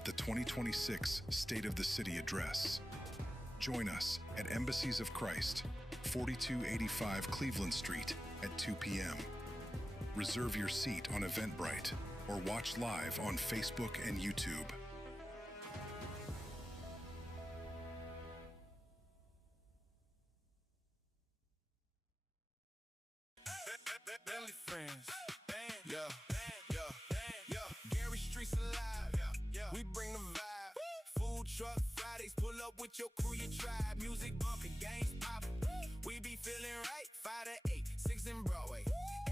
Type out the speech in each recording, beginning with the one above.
at the 2026 State of the City Address. Join us at Embassies of Christ, 4285 Cleveland Street at 2 p.m. Reserve your seat on Eventbrite or watch live on Facebook and YouTube. Gary Streets alive. We bring the vibe. Food truck Fridays, pull up with your crew, your tribe. Music bumping, games popping. We be feeling right. 5 to 8, 6 in Broadway.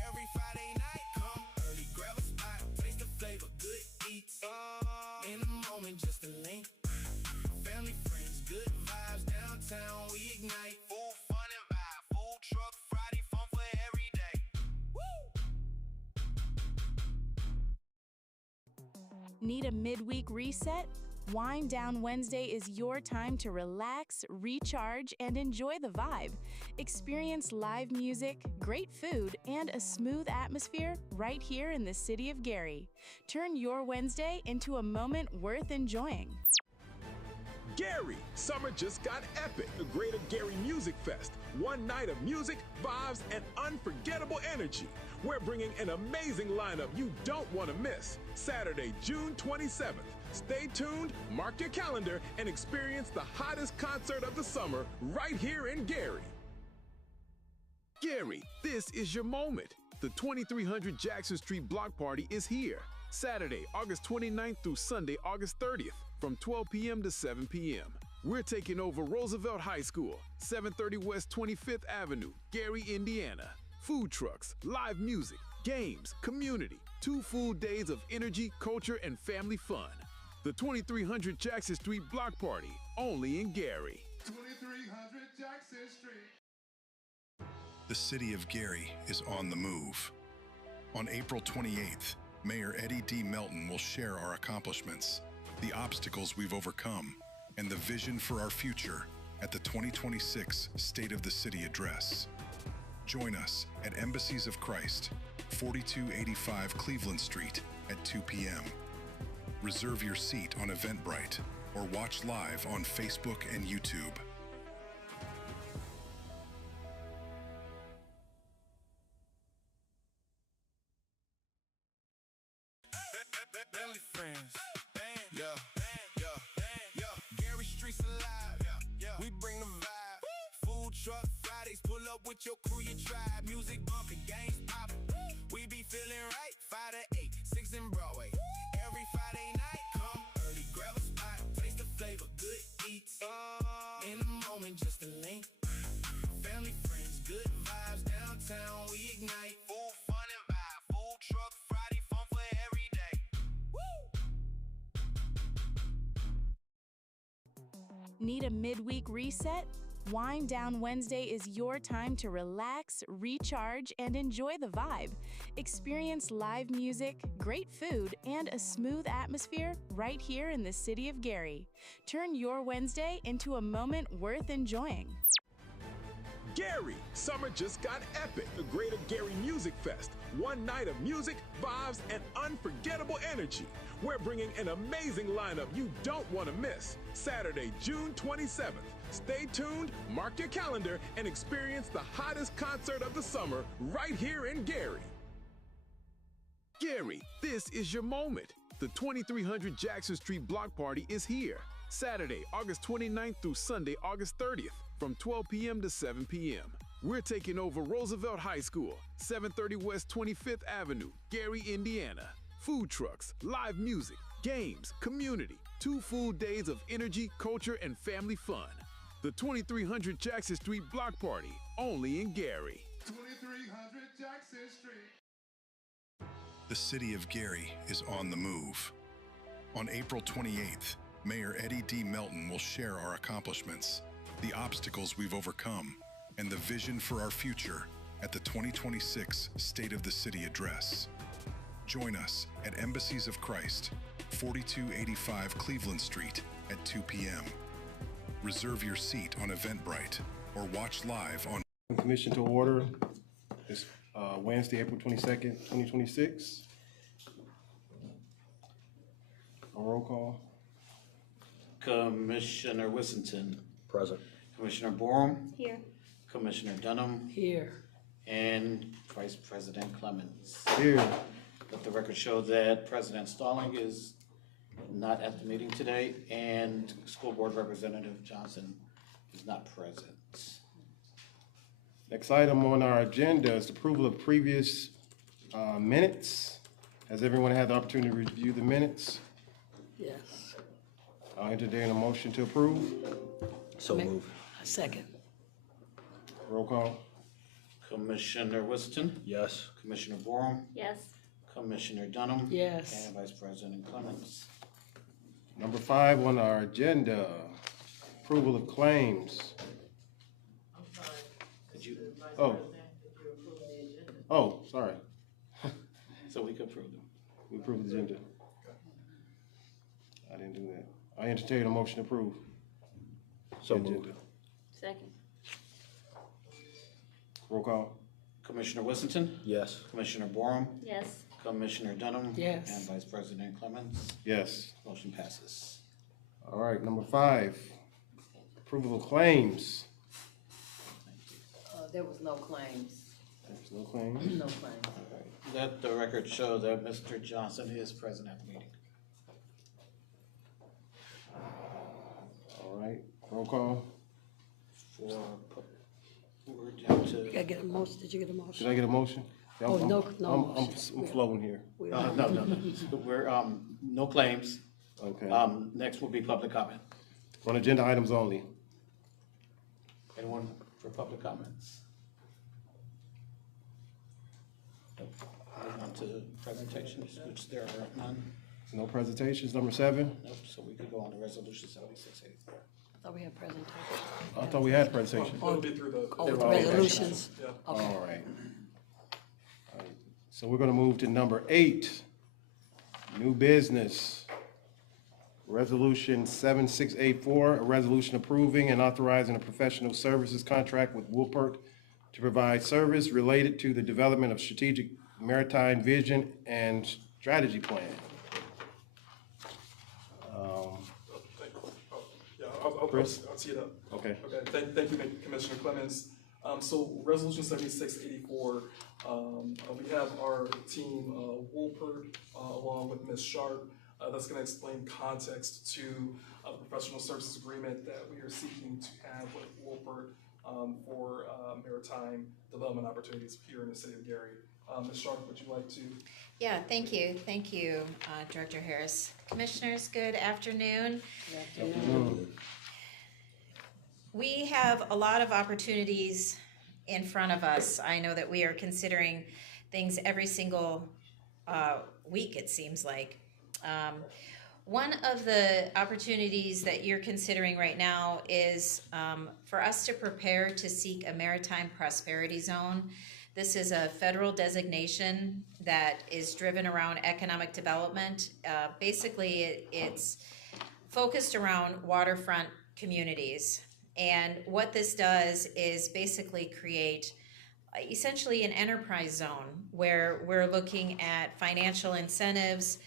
Every Friday night, come early, grab a spot, taste the flavor, good eats. In the moment, just a link. Family, friends, good vibes. Downtown, we ignite. Full fun and vibe. Food truck Friday, fun for every day. Need a midweek reset? Wind Down Wednesday is your time to relax, recharge, and enjoy the vibe. Experience live music, great food, and a smooth atmosphere right here in the city of Gary. Turn your Wednesday into a moment worth enjoying. Gary, summer just got epic. The Greater Gary Music Fest. One night of music, vibes, and unforgettable energy. We're bringing an amazing lineup you don't want to miss. Saturday, June 27th. Stay tuned, mark your calendar, and experience the hottest concert of the summer right here in Gary. Gary, this is your moment. The 2300 Jackson Street Block Party is here. Saturday, August 29th through Sunday, August 30th, from 12 p.m. to 7 p.m. We're taking over Roosevelt High School, 730 West 25th Avenue, Gary, Indiana. Food trucks, live music, games, community, 2 full days of energy, culture, and family fun. The 2300 Jackson Street Block Party, only in Gary. 2300 Jackson Street. The city of Gary is on the move. On April 28th, Mayor Eddie D. Melton will share our accomplishments, the obstacles we've overcome, and the vision for our future at the 2026 State of the City Address. Join us at Embassies of Christ, 4285 Cleveland Street at 2 p.m. Reserve your seat on Eventbrite or watch live on Facebook and YouTube. Family, friends. Gary Streets alive. We bring the vibe. Food truck Fridays, pull up with your crew, your tribe. Music bumping, games popping. We be feeling right. 5 to 8, 6 in Broadway. Every Friday night, come early, grab a spot, taste the flavor, good eats. In the moment, just a link. Family, friends, good vibes. Downtown, we ignite. Full fun and vibe. Food truck Friday, fun for every day. Need a midweek reset? Wind Down Wednesday is your time to relax, recharge, and enjoy the vibe. Experience live music, great food, and a smooth atmosphere right here in the city of Gary. Turn your Wednesday into a moment worth enjoying. Gary, summer just got epic. The Greater Gary Music Fest. One night of music, vibes, and unforgettable energy. We're bringing an amazing lineup you don't want to miss. Saturday, June 27th. Stay tuned, mark your calendar, and experience the hottest concert of the summer right here in Gary. Gary, this is your moment. The 2300 Jackson Street Block Party is here. Saturday, August 29th through Sunday, August 30th, from 12 p.m. to 7 p.m. We're taking over Roosevelt High School, 730 West 25th Avenue, Gary, Indiana. Food trucks, live music, games, community, 2 full days of energy, culture, and family fun. The 2300 Jackson Street Block Party, only in Gary. 2300 Jackson Street. The city of Gary is on the move. On April 28th, Mayor Eddie D. Melton will share our accomplishments, the obstacles we've overcome, and the vision for our future at the 2026 State of the City Address. Join us at Embassies of Christ, 4285 Cleveland Street at 2 p.m. Reserve your seat on Eventbrite or watch live on Commission to order. It's Wednesday, April 22nd, 2026. A roll call. Commissioner Wissington. Present. Commissioner Borum. Here. Commissioner Dunham. Here. And Vice President Clemens. Here. Let the record show that President Stalling is not at the meeting today, and School Board Representative Johnson is not present. Next item on our agenda is approval of previous minutes. Has everyone had the opportunity to review the minutes? Yes. I'll entertain a motion to approve. So move. A second. Roll call. Commissioner Whiston. Yes. Commissioner Borum. Yes. Commissioner Dunham. Yes. And Vice President Clemens. Number 5 on our agenda, approval of claims. Could you, Oh, sorry. so we could approve them. We approved the agenda. I didn't do that. I entertain a motion to approve. So the moved. agenda. Second. Roll call. Commissioner Wissington. Yes. Commissioner Borum. Yes. Commissioner Dunham. Yes. And Vice President Clemens. Yes. Motion passes. All right, number 5, approval of claims. There was no claims. There's no claims. No claims. Let the record show that Mr. Johnson is present at the meeting. All right, roll call. We're down to, You gotta get a motion. Did you get a Did motion? I get a motion? Yeah, Oh, I'm- no I'm motion. flowing here. no. We're, no claims. Okay. Next will be public comment. On agenda items only. Anyone for public comments? Nope. Moving on to presentations, which there are none. No presentations. Number 7. Nope, so we could go on to resolution 7684. I thought we had presentation. I thought we had presentation. It'll be through the. Oh, with the all resolutions? Yeah. Okay. All right. So we're gonna move to number 8, new business. Resolution 7684, a resolution approving and authorizing a professional services contract with Woolpert to provide service related to the development of strategic maritime vision and strategy plan. Yeah, I'll Chris? tee it up. Okay. Okay, thank you, Commissioner Clemens. So Resolution 7684, we have our team, Woolpert, along with Ms. Sharp, that's gonna explain context to the professional services agreement that we are seeking to have with Woolpert for maritime development opportunities here in the city of Gary. Ms. Sharp, would you like to? Yeah, thank you, Director Harris. Commissioners, good afternoon. We have a lot of opportunities in front of us. I know that we are considering things every single week, it seems like. One of the opportunities that you're considering right now is for us to prepare to seek a maritime prosperity zone. This is a federal designation that is driven around economic development. Basically, it's focused around waterfront communities. And what this does is basically create essentially an enterprise zone where we're looking at financial incentives,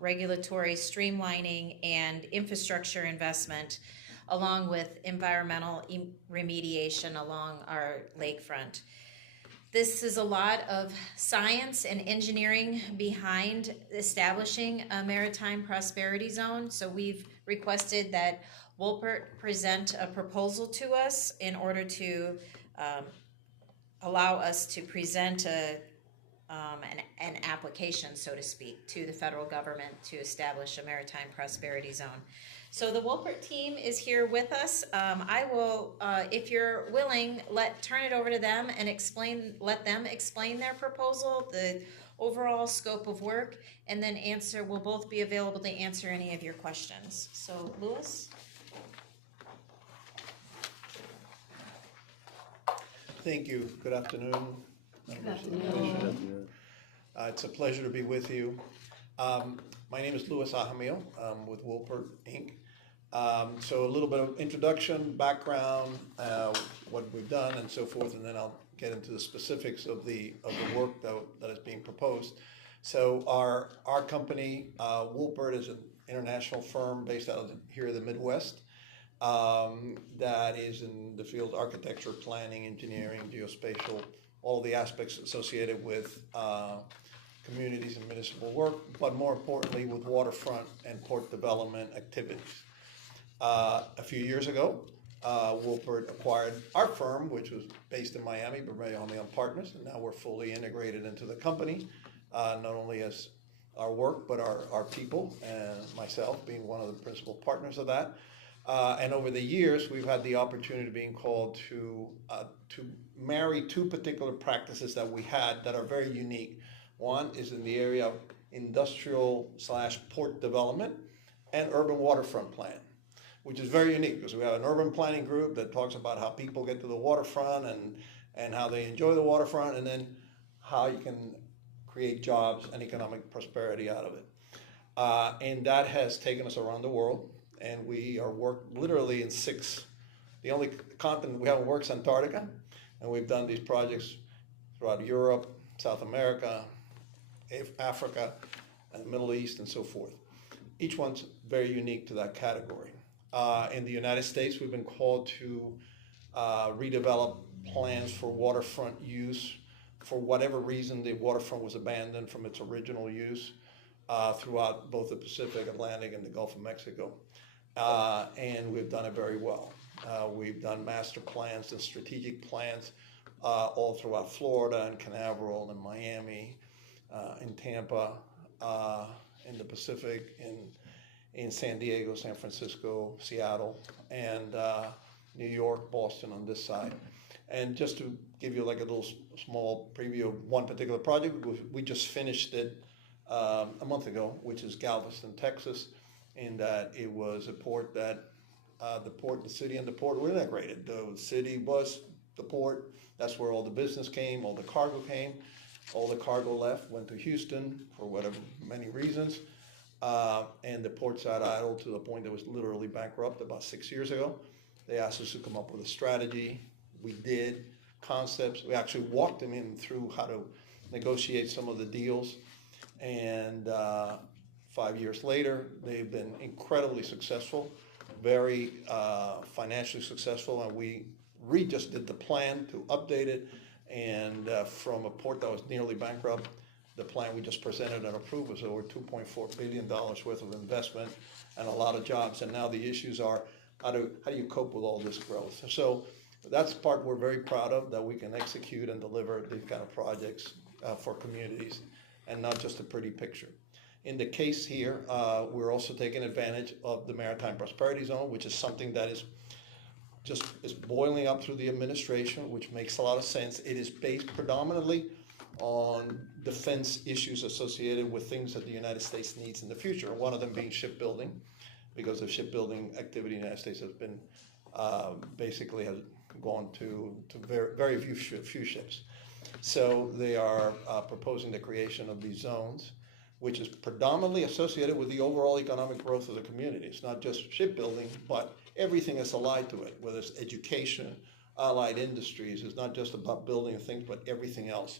regulatory streamlining, and infrastructure investment, along with environmental remediation along our lakefront. This is a lot of science and engineering behind establishing a maritime prosperity zone. So we've requested that Woolpert present a proposal to us in order to allow us to present an application, so to speak, to the federal government to establish a maritime prosperity zone. So the Woolpert team is here with us. I will, if you're willing, turn it over to them and let them explain their proposal, the overall scope of work, and then we'll both be available to answer any of your questions. So, Louis? Thank you. Good afternoon. Members of the commission. It's a pleasure to be with you. My name is Louis Ahamil. I'm with Woolpert, Inc. So a little bit of introduction, background, what we've done, and so forth, and then I'll get into the specifics of the work that is being proposed. So our company, Woolpert, is international firm based out of here in the Midwest. That is in the field of architecture, planning, engineering, geospatial, all the aspects associated with communities and municipal work, but more importantly with waterfront and port development activities. A few years ago, Wolpert acquired our firm, which was based in Miami, Bermejo Partners, and now we're fully integrated into the company, not only as our work, but our people, and myself being one of the principal partners of that. And over the years, we've had the opportunity of being called to marry two particular practices that we had that are very unique. One is in the area of industrial/port development and urban waterfront plan, which is very unique because we have an urban planning group that talks about how people get to the waterfront and how they enjoy the waterfront, and then how you can create jobs and economic prosperity out of it. And that has taken us around the world, and we are worked literally in the only continent we haven't worked is Antarctica, and we've done these projects throughout Europe, South America, Africa, and the Middle East, and so forth. Each one's very unique to that category. In the United States, we've been called to redevelop plans for waterfront use. For whatever reason, the waterfront was abandoned from its original use throughout both the Pacific, Atlantic, and the Gulf of Mexico. And we've done it very well. We've done master plans and strategic plans all throughout Florida and Canaveral and Miami, in Tampa, in the Pacific, in San Diego, San Francisco, Seattle, and New York, Boston on this side. And just to give you like a little small preview of one particular project, we just finished it a month ago, which is Galveston, Texas, in that it was a port that the city and the port were integrated. The city was the port. That's where all the business came, all the cargo came. All the cargo left, went to Houston for whatever, many reasons. And the port sat idle to the point that was literally bankrupt about 6 years ago. They asked us to come up with a strategy. We did concepts. We actually walked them in through how to negotiate some of the deals. And 5 years later, they've been incredibly successful, very financially successful. And we just did the plan to update it. And from a port that was nearly bankrupt, the plan we just presented and approved was over $2.4 billion worth of investment and a lot of jobs. And now the issues are how do you cope with all this growth? So that's the part we're very proud of, that we can execute and deliver these kind of projects for communities and not just a pretty picture. In the case here, we're also taking advantage of the Maritime Prosperity Zone, which is something that is boiling up through the administration, which makes a lot of sense. It is based predominantly on defense issues associated with things that the United States needs in the future, one of them being shipbuilding, because the shipbuilding activity in the United States has been basically has gone to very, very few ships. So they are proposing the creation of these zones, which is predominantly associated with the overall economic growth of the community. It's not just shipbuilding, but everything that's allied to it, whether it's education, allied industries. It's not just about building things, but everything else.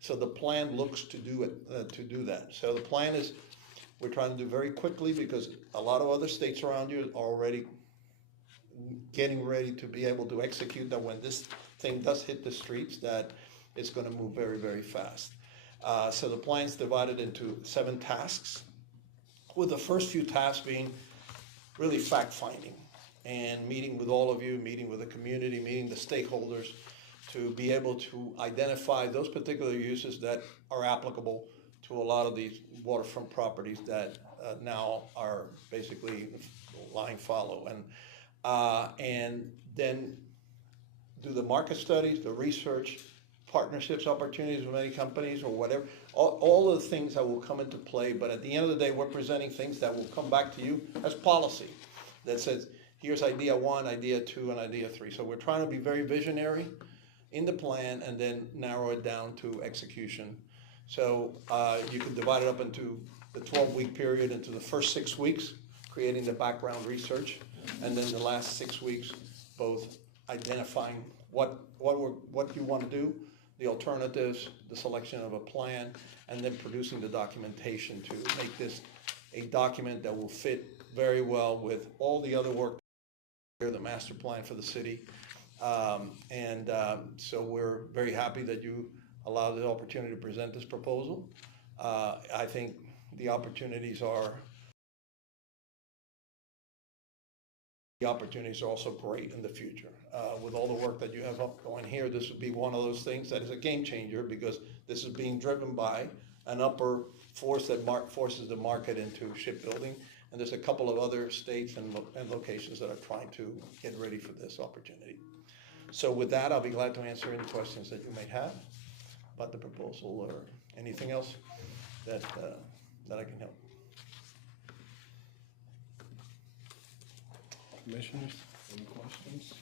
So the plan looks to do that. So the plan is we're trying to do very quickly because a lot of other states around you are already getting ready to be able to execute that when this thing does hit the streets, that it's going to move very, very fast. So the plan is divided into 7 tasks, with the first few tasks being really fact-finding and meeting with all of you, meeting with the community, meeting the stakeholders to be able to identify those particular uses that are applicable to a lot of these waterfront properties that now are basically lying fallow. And then do the market studies, the research, partnerships, opportunities with many companies or whatever, all of the things that will come into play. But at the end of the day, we're presenting things that will come back to you as policy that says, here's idea 1, idea 2, and idea 3. So we're trying to be very visionary in the plan and then narrow it down to execution. So you can divide it up into the 12-week period into the first 6 weeks, creating the background research, and then the last 6 weeks, both identifying what you want to do, the alternatives, the selection of a plan, and then producing the documentation to make this a document that will fit very well with all the other work, the master plan for the city. So we're very happy that you allowed the opportunity to present this proposal. I think the opportunities are also great in the future. With all the work that you have up going here, this would be one of those things that is a game changer, because this is being driven by an upper force that forces the market into shipbuilding. And there's a couple of other states and locations that are trying to get ready for this opportunity. So with that, I'll be glad to answer any questions that you may have about the proposal or anything else that I can help. Commissioners, any questions?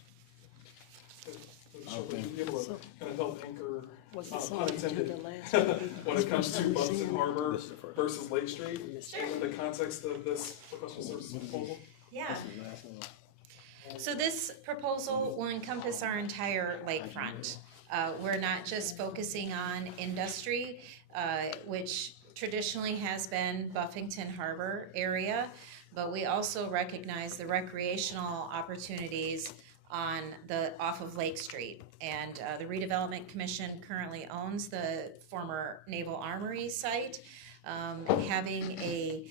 Would you be able to kind of help anchor, Was this pun on the intended, agenda last week? when it comes to Buffington Harbor This is the first. versus Lake Street, Sure. in the context of this professional services proposal? Yeah. So this proposal will encompass our entire lakefront. We're not just focusing on industry, which traditionally has been Buffington Harbor area, but we also recognize the recreational opportunities off of Lake Street. And the Redevelopment Commission currently owns the former Naval Armory site. Having a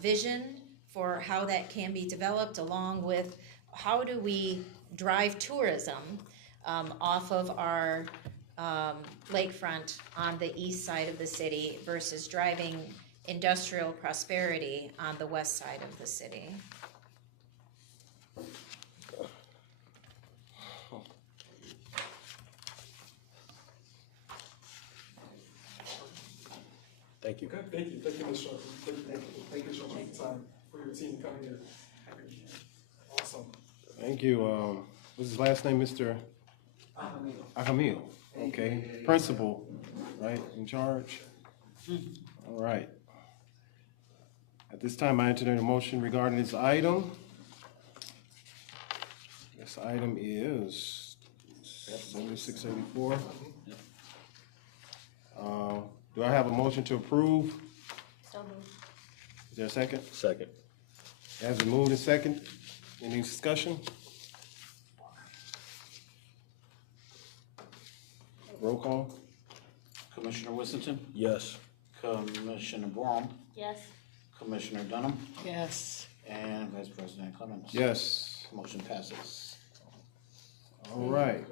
vision for how that can be developed, along with how do we drive tourism off of our lakefront on the east side of the city versus driving industrial prosperity on the west side of the city. Thank you. Okay, thank you, Ms. Sharp. Thank you so much for the time, for your team coming here. Awesome. Thank you. What's his last name, Mr.? Ahamil. Okay, principal, right, in charge? All right. At this time, I entertain a motion regarding this item. This item is 7684. Do I have a motion to approve? So moved. Is there a second? Second. It has been moved and second. Any discussion? Roll call? Commissioner Whittington, Yes. Commissioner Brown, Yes. Commissioner Dunham, Yes. and Vice President Clemens. Yes. Motion passes. All right.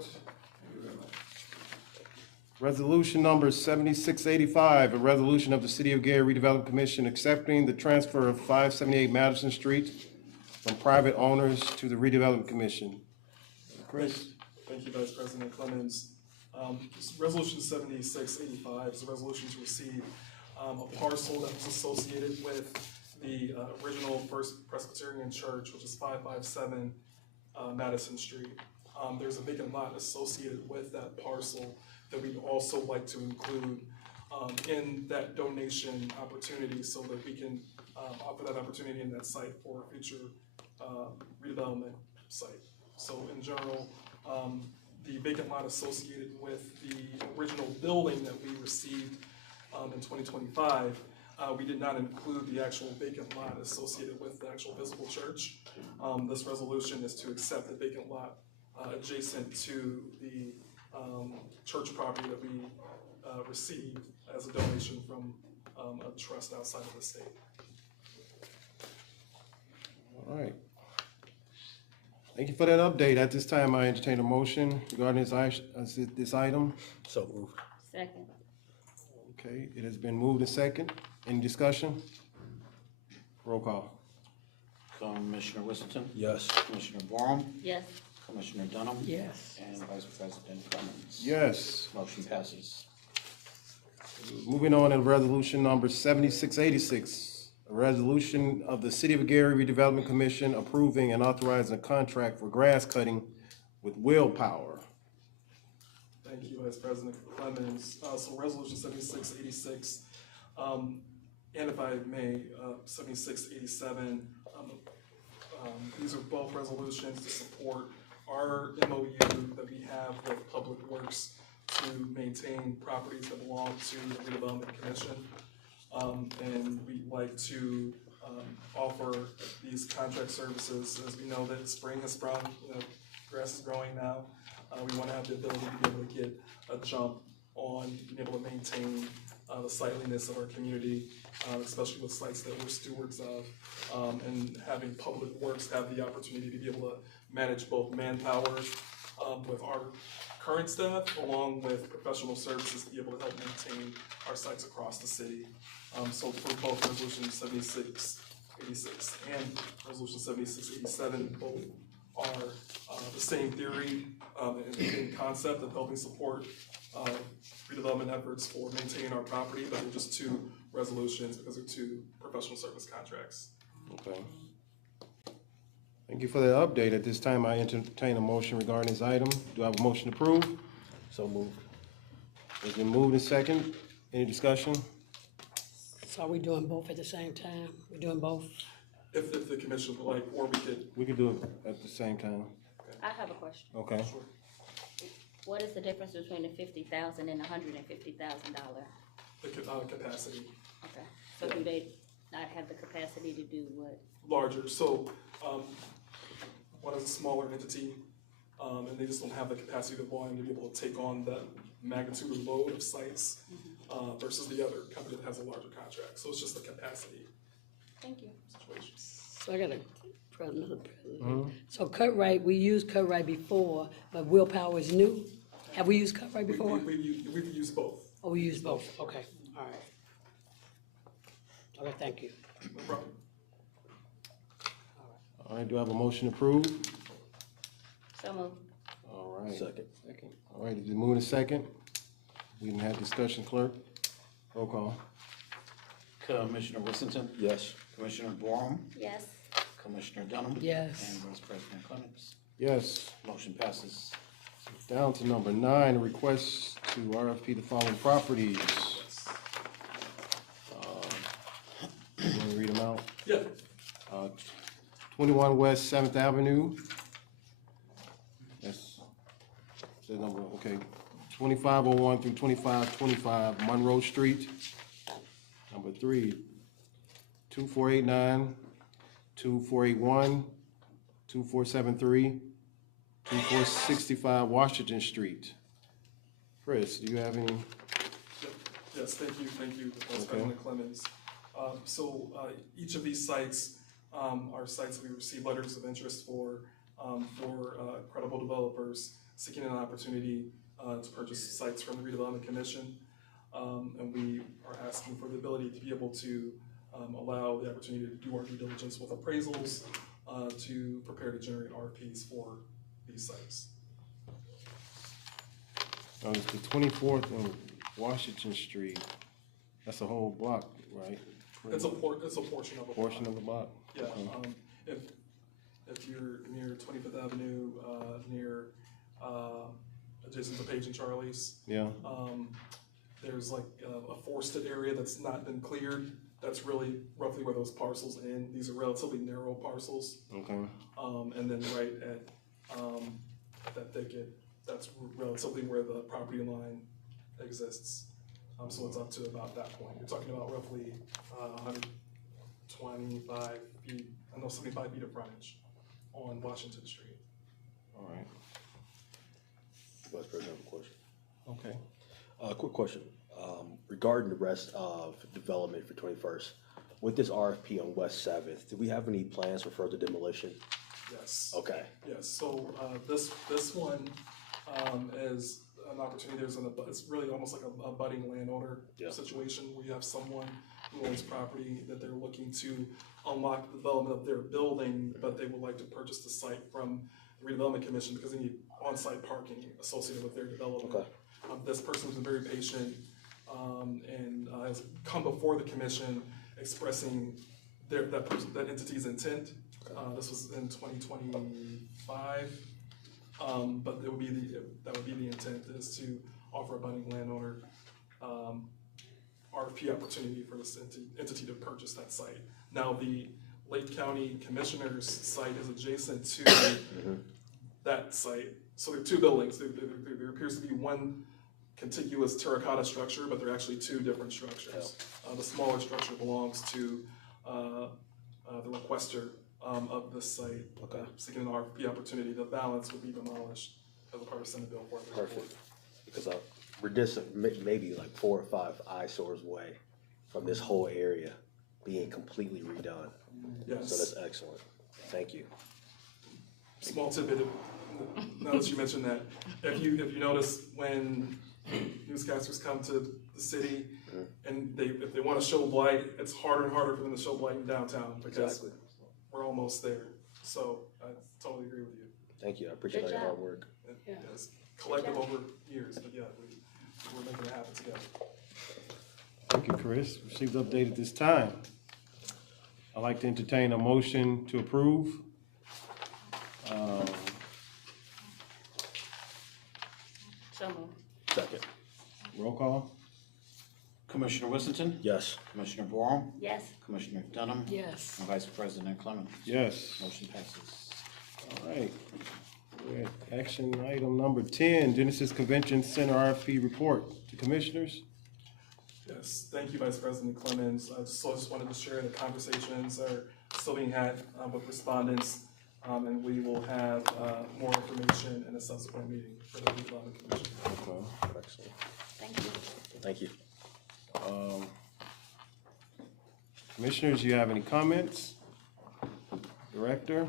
Resolution number 7685, a resolution of the City of Gary Redevelopment Commission accepting the transfer of 578 Madison Street from private owners to the Redevelopment Commission. Chris? Thank you, Vice President Clemens. Resolution 7685 is a resolution to receive a parcel that was associated with the original First Presbyterian Church, which is 557 Madison Street. There's a vacant lot associated with that parcel that we'd also like to include in that donation opportunity, so that we can offer that opportunity in that site for a future redevelopment site. So in general, the vacant lot associated with the original building that we received in 2025, we did not include the actual vacant lot associated with the actual visible church. This resolution is to accept the vacant lot adjacent to the church property that we received as a donation from a trust outside of the state. All right. Thank you for that update. At this time, I entertain a motion regarding this item. So move. Second. Okay, it has been moved and second. Any discussion? Roll call. Commissioner Whittington, Yes. Commissioner Brown, Yes. Commissioner Dunham, Yes. and Vice President Clemens. Yes. Motion passes. Moving on to resolution number 7686, a resolution of the City of Gary Redevelopment Commission approving and authorizing a contract for grass cutting with Willpower. Thank you, Vice President Clemens. So resolution 7686, and if I may, 7687, these are both resolutions to support our MOU that we have with Public Works to maintain properties that belong to the Redevelopment Commission. And we'd like to offer these contract services. As we know that spring has sprung, grass is growing now. We want to have the ability to be able to get a jump on being able to maintain the sightliness of our community, especially with sites that we're stewards of, and having Public Works have the opportunity to be able to manage both manpower with our current staff, along with professional services to be able to help maintain our sites across the city. So for both Resolution 7686 and Resolution 7687, both are the same theory and concept of helping support redevelopment efforts for maintaining our property, but they're just two resolutions because they're two professional service contracts. Okay. Thank you for the update. At this time, I entertain a motion regarding this item. Do I have a motion to approve? So moved. It's been moved and second. Any discussion? So are we doing both at the same time? We're doing both? If the commission would like, or we could. We could do it at the same time. I have a question. Okay. Sure. What is the difference between the $50,000 and $150,000? The capacity. Okay, so do they not have the capacity to do what? Larger, so, one is a smaller entity, and they just don't have the capacity to volume to be able to take on that magnitude of load of sites, versus the other company that has a larger contract, so it's just the capacity Thank you. situation. So I got another president. So Cutright, we used Cutright before, but Willpower is new. Have we used Cutright before? We've used both. Oh, we used both, okay, all right. Okay, thank you. No problem. All right, do I have a motion to approve? So moved. All right. Second. All right, it's been moved and second. We didn't have discussion, clerk. Roll call. Commissioner Whittington? Yes. Commissioner Borum? Yes. Commissioner Dunham? Yes. And Vice President Clemens? Yes. Motion passes. Down to number 9, a request to RFP the following properties. You want to read them out? Yeah, 21 West 7th Avenue. That's the number, okay. 2501 through 2525 Monroe Street. Number 3, 2489, 2481, 2473, 2465 Washington Street. Chris, do you have any? yes, thank you, Vice Okay. President Clemens. Each of these sites are sites that we receive letters of interest for credible developers seeking an opportunity to purchase sites from the Redevelopment Commission. And we are asking for the ability to be able to allow the opportunity to do our due diligence with appraisals to prepare to generate RFPs for these sites. Oh, it's the 24th and Washington Street. That's a whole block, right? It's a portion of a Portion of the block? Yeah, Okay. if you're near 25th Avenue, near, adjacent to Page and Charlie's, Yeah, there's like a forested area that's not been cleared. That's really roughly where those parcels end. These are relatively narrow parcels. okay. And then right at that thicket, that's relatively where the property line exists. So it's up to about that point. You're talking about roughly 125 feet, 75 feet of frontage on Washington Street. All right. Vice President, I have a question. Okay. Quick question. Regarding the rest of development for 21st, with this RFP on West 7th, do we have any plans for further demolition? Yes. Okay. Yes, so this one is an opportunity. It's really almost like a budding landowner situation where you have someone who owns property that they're looking to unlock the development of their building, but they would like to purchase the site from the Redevelopment Commission because they need on-site parking associated with their development. Okay. This person's been very patient and has come before the commission expressing that entity's intent. This was in 2025, but that would be the intent, is to offer a budding landowner RFP opportunity for this entity to purchase that site. Now, the Lake County Commissioner's site is adjacent to that site. So there are two buildings. There appears to be one contiguous terracotta structure, but they're actually two different structures. The smaller structure belongs to the requester of this site, seeking an RFP opportunity. The balance would be demolished as a part of Senate Bill 434. Perfect. Because we're just maybe like 4 or 5 eyesores away from this whole area being completely redone. Yes. So that's excellent. Thank you. Small tidbit, now that you mentioned that, if you notice when newscasters come to the city and if they want to show blight, it's harder and harder for them to show blight in downtown because we're almost there. So I totally agree with you. Thank you. I appreciate all your hard work. It's collective over years, but yeah, we're making it happen together. Thank you, Chris. Received update at this time. I'd like to entertain a motion to approve. So moved. Second. Roll call. Commissioner Whittington? Yes. Commissioner Brown? Yes. Commissioner Dunham? Yes. And Vice President Clemens? Yes. Motion passes. All right. We're at action item number 10, Genesis Convention Center RFP report to commissioners. Yes, thank you, Vice President Clemens. I just wanted to share the conversations are still being had with respondents, and we will have more information in a subsequent meeting for the Redevelopment Commission. Okay. Excellent. Thank you. Thank you. Commissioners, you have any comments? Director,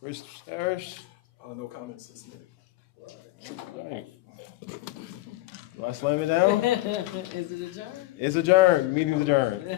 Chris Harris? No comments this meeting. All right. Do I slam it down? Is it adjourned? It's adjourned. Meeting's adjourned.